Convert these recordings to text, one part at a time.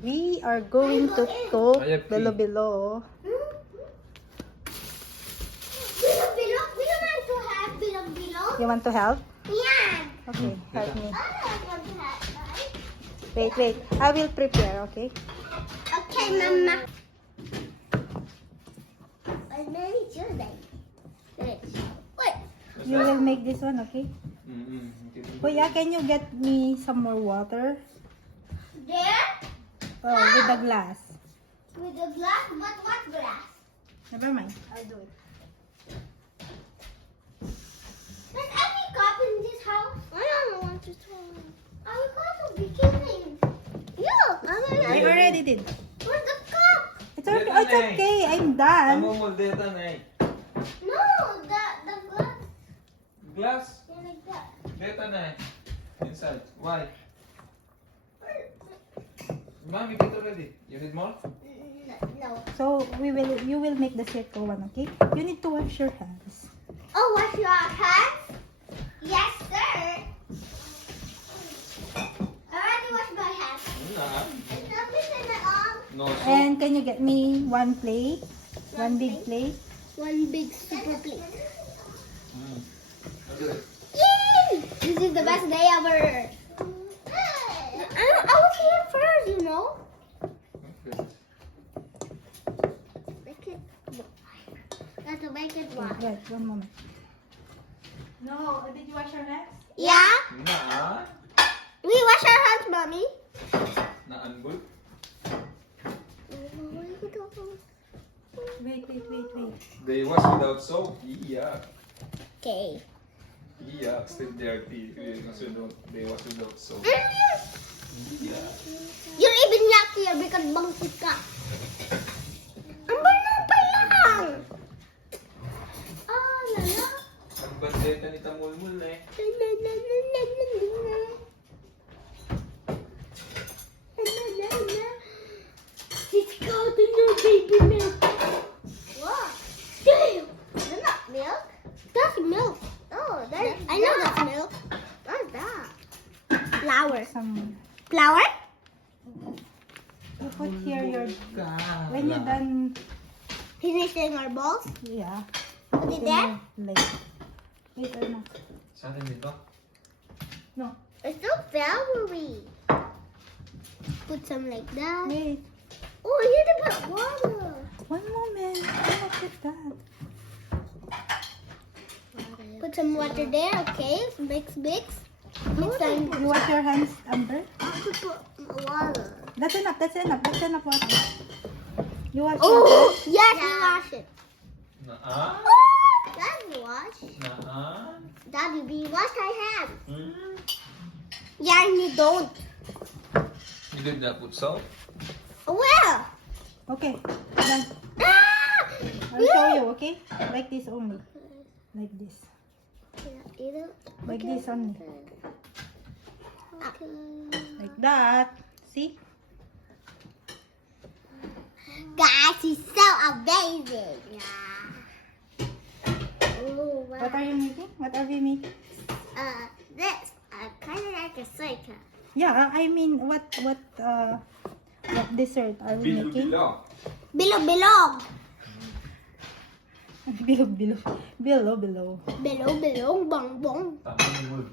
We are going to cook Ayap, bilo-bilo. Bilog-bilog. We don't want to have bilog-bilog. You want to help? Yeah. Okay, help me. I don't want to have, right? Wait. I will prepare, okay? Okay, Mama. I made sure that. Wait. You will make this one, okay? Okay. Kuya, can you get me some more water? There? Oh, with the glass. With the glass? But what glass? Never mind. I'll do it. There's any cup in this house? I don't want to throw it. I got to be kidding. Look, I already did. Where's the cup? It's okay. I'm done. Deta na eh. No, the glass. Glass? Yeah, like that. Deta na eh. Inside. Why? Mom, you get already. You need more? No. So you will make the circle one, okay? You need to wash your hands. Oh, wash your hands? Yes, sir. I already washed my hands. Nah. Is something in my arm? No soap. And can you get me one plate? One big plate? One big super plate. I'll do it. Yay! This is the best day ever. I was here first, you know. Okay. Make it. Got to make it one. Wait, one moment. No, did you wash your hands? Yeah. Nah. We wash our hands, mommy. Naanbol. Wait. They wash without soap. Yuck. Okay. Yuck. Still dirty. They wash without soap. Yeah. You're even luckier because bangkit ka. Ang banal pa lang. Ah, lala. Ang bandeta ni Tamulmul na eh. It's called the new baby milk. What? Damn! That's not milk. That's milk. Oh, I know that's milk. What's that? Flour. Some. Flour? You put here your. When you're done, Finishing our balls? yeah. Put it there? Like. Wait, or not? Sa atin dito? No. It's so floury. Put some like that. Wait. Oh, you need to put water. One moment. Look at that. Put some water there, okay? Mix. Mix some. You wash your hands, Amber? I have to put water. That's enough water. You wash your Oh, hands? yes, we wash it. Naa? Daddy wash. Naa? Daddy, we wash our hands. Hmm? Yeah, and you don't. You did not put salt? Well. Okay. Done. Ah! I'll show you, okay? Like this only. Like this. Like this only. Like that. See? Guys, he's so amazing. Oh, wow. What are you making? What are we making? This, kind of like a circle. Yeah, I mean, what dessert are we making? Bilog, bilog. Below. Bilog, bilog, bong, bong. Tamulmul.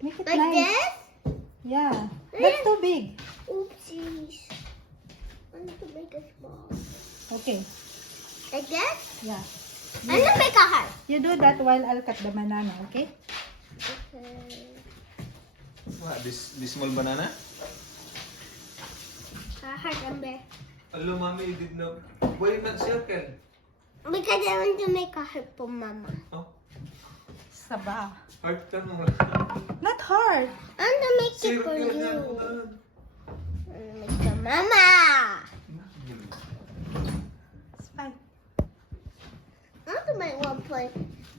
Make it Like nice. this? Yeah. That's too big. Oopsies. I need to make a small. Okay. Like this? Yeah. I'm gonna make a heart. You do that while I'll cut the banana, okay? Okay. What, this small banana? A heart, Amber. Hello, mommy, you did not. Why not circle? Because I want to make a heart for Mama. Oh, Saba. heart ka mo. Not hard. I want to make it for Circle you. na. Make for Mama. It's fine. I want to make one for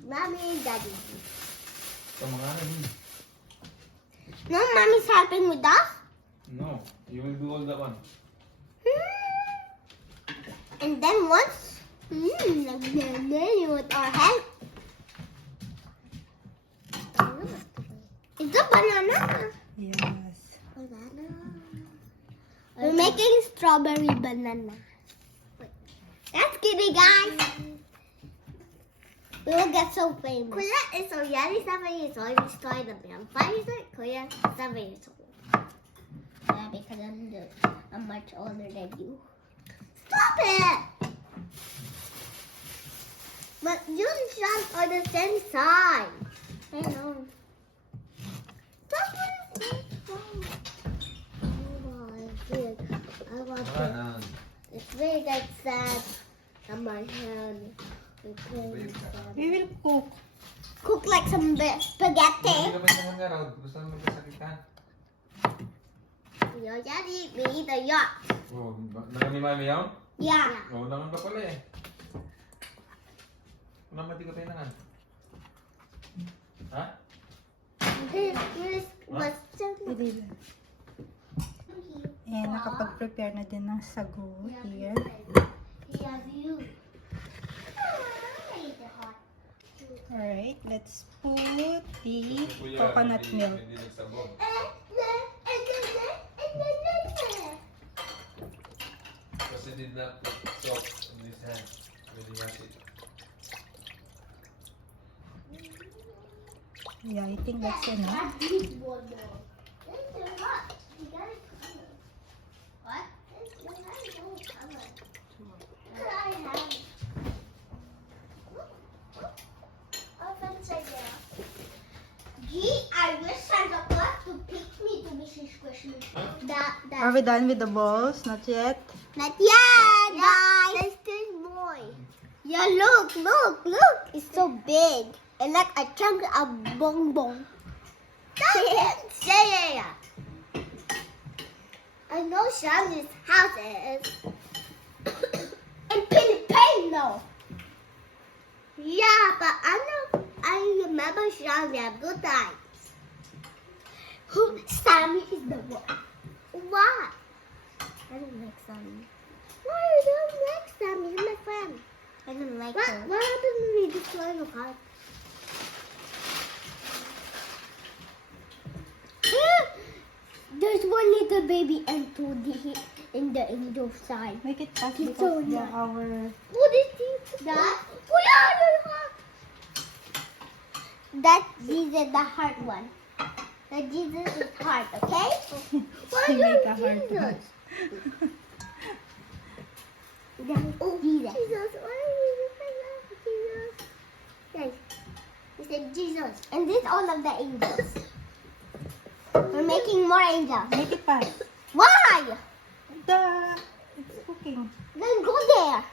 Mommy and Daddy. Kamangalan yun. No, Mommy's helping with us. No, you will do all that one. And then once, you want our help. It's a banana. Yes. Banana. We're making strawberry banana. That's kidding, guys. We will get so famous. Kuya is already 7 years old. We started the band. 5 years old. Kuya 7 years old. Yeah, because I'm much older than you. Stop it! But you and Sean are the same size. I know. Stop it! I want Wala to. na. It's very like sad on my hand. We will cook. Cook like some Hindi spaghetti. ka may nangarap. Gusto mo magkasakitan. Yo, Daddy, we eat a yacht. Oh, nanganimami yun? Yeah. Oo naman ka pala eh. Wala mati ka tayo nangan. Ha? This was Pwede ba? And nakapag-prepare na din ng sago here. Yeah, you. Alright, let's put the coconut milk. Hindi nagsabog. Kasi did not put salt in his hand. Really was it. Yeah, I think that's enough. I wish Santa Claus to pick me to Mrs. Christmas. Are we done with the balls? Not yet? Not yet, guys. There's still more. Yeah, look. It's so big. And like a chunk of bonbon. Yeah. I know Shami's house is. And Filipino. Yeah, but I remember Shami have good times. Sammy is the one. Why? I don't like Sammy. Why you don't like Sammy? He's my friend. I don't like her. What happened when we destroyed the heart? There's one little baby and two in the angel side. Make it fast It's because so they're nice. our... What is this? That? That Jesus the heart one. That Jesus is heart, okay? Why Make you a heart Jesus? Oh, Jesus. Jesus. Why are you love Jesus? Guys, he said Jesus. And this all of the angels. We're making more angels. Make it fast. Why? It's cooking. Then go there.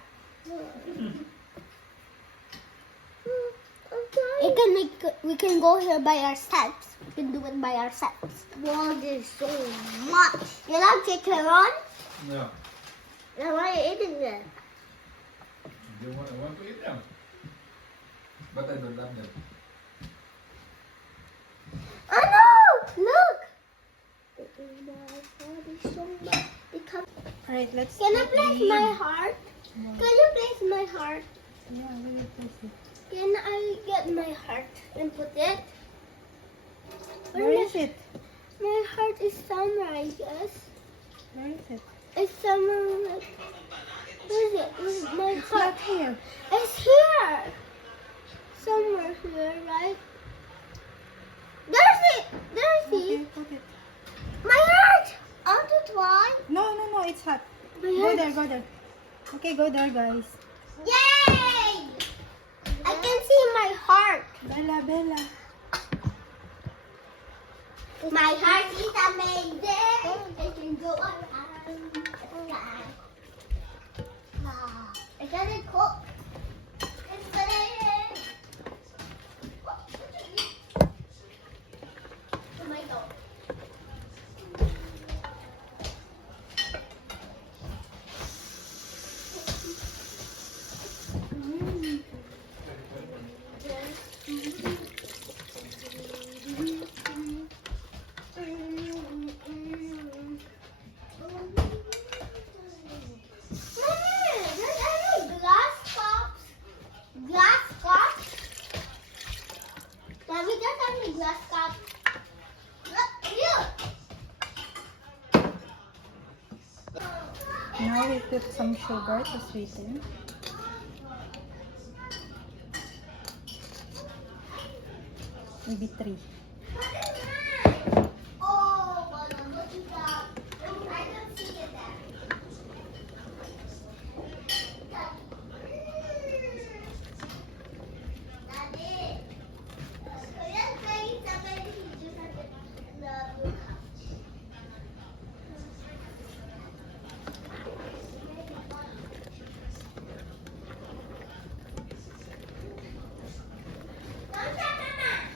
We can go here by ourselves. We can do it by ourselves. Wow, there's so much. You like chicken on? No. Then why are you eating it? I want to eat them. But I don't love them. Oh no! Look! There's so much. Alright, let's... Can I put place the- my heart? Can you place my heart? Yeah, we will place it. Can I get my heart and put it? Where is it? My heart is somewhere, I guess. Where is it? It's somewhere like... Where is it? Where's my It's heart? not here. It's here! Somewhere here, right? There's it! There's Okay, it! put it. My heart! I want to try. No, it's hot. My Go heart. there. Okay, go there, guys. Yay! I can see my heart. Bella. My heart is amazing. It can go around the sky. I got it cook. It's good. Tomato. Now we put some sugar to sweeten. Maybe 3. Oh, look at that. I can see it there. Daddy. Kuya's playing somebody who just had the blue house.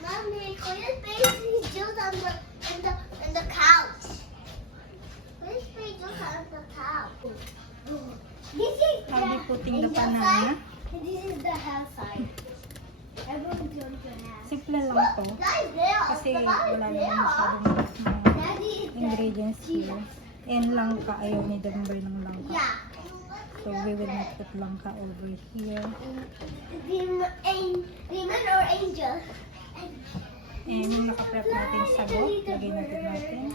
Mommy, Kuya's playing his juice on the couch. Kuya's playing juice on the couch. This is I'll be putting the angel banana. side, and this is the hand side. Everyone's going to have. Simple lang to. Kasi wala naman masyadong mga ingredients here. And langka, ayaw ni Denver ng langka. Yeah. So we will not put langka over here. Demon or angel? And yung nakaprep natin sagot, lagay natin.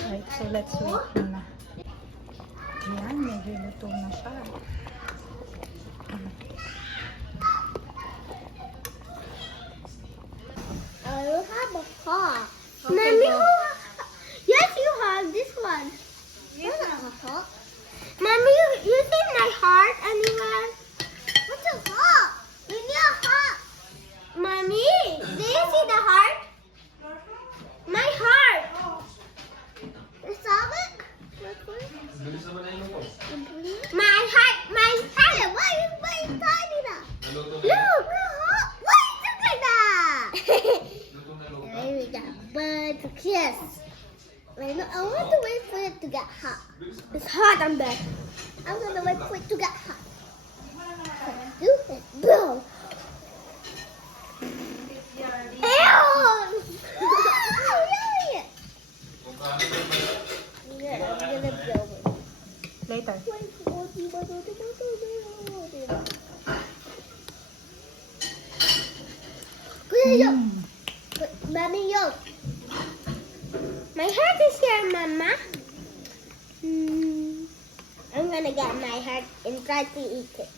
Right, so let's wait muna. Ayan, medyo luto na siya. I don't have a pot. Okay, Mommy, go. yes, you have this one. You don't have a pot. Mommy, you see my heart anywhere? What's a heart? We need a heart. Mommy, do you see the heart? My heart. You saw it? Bilis naman na yung luto. My heart. Why is tiny that? Naluto na. Look, why is it like that? Luto na luto. And we got birds, kiss. Wait, no, I want to wait for it to get hot. It's hot on there. I'm gonna wait for it to get hot. Do it, blow. Ew! Kung kaano na pala. Yeah, I'm gonna blow it. Later. Kuya, Mm. Mommy, yo. My heart is here, Mama. I'm gonna get my heart and try to eat it.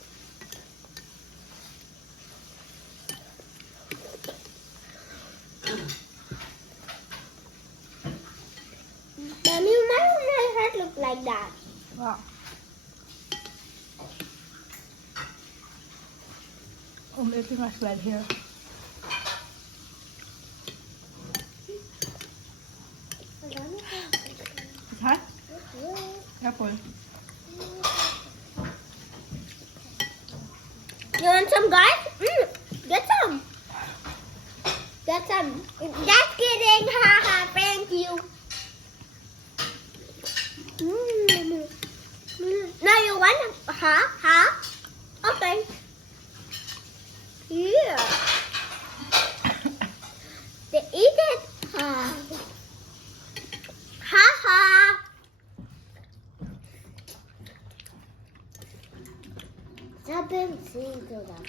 Mommy, why does my heart look like that? Wow. I'm eating as well here. It's hot? Careful. You want some, guys? Get some. Get some. Just kidding. Haha. Thank you. Now you want? Huh? Okay. Yeah. They eat it. Ha ha. I've been seeing to them.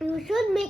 You should make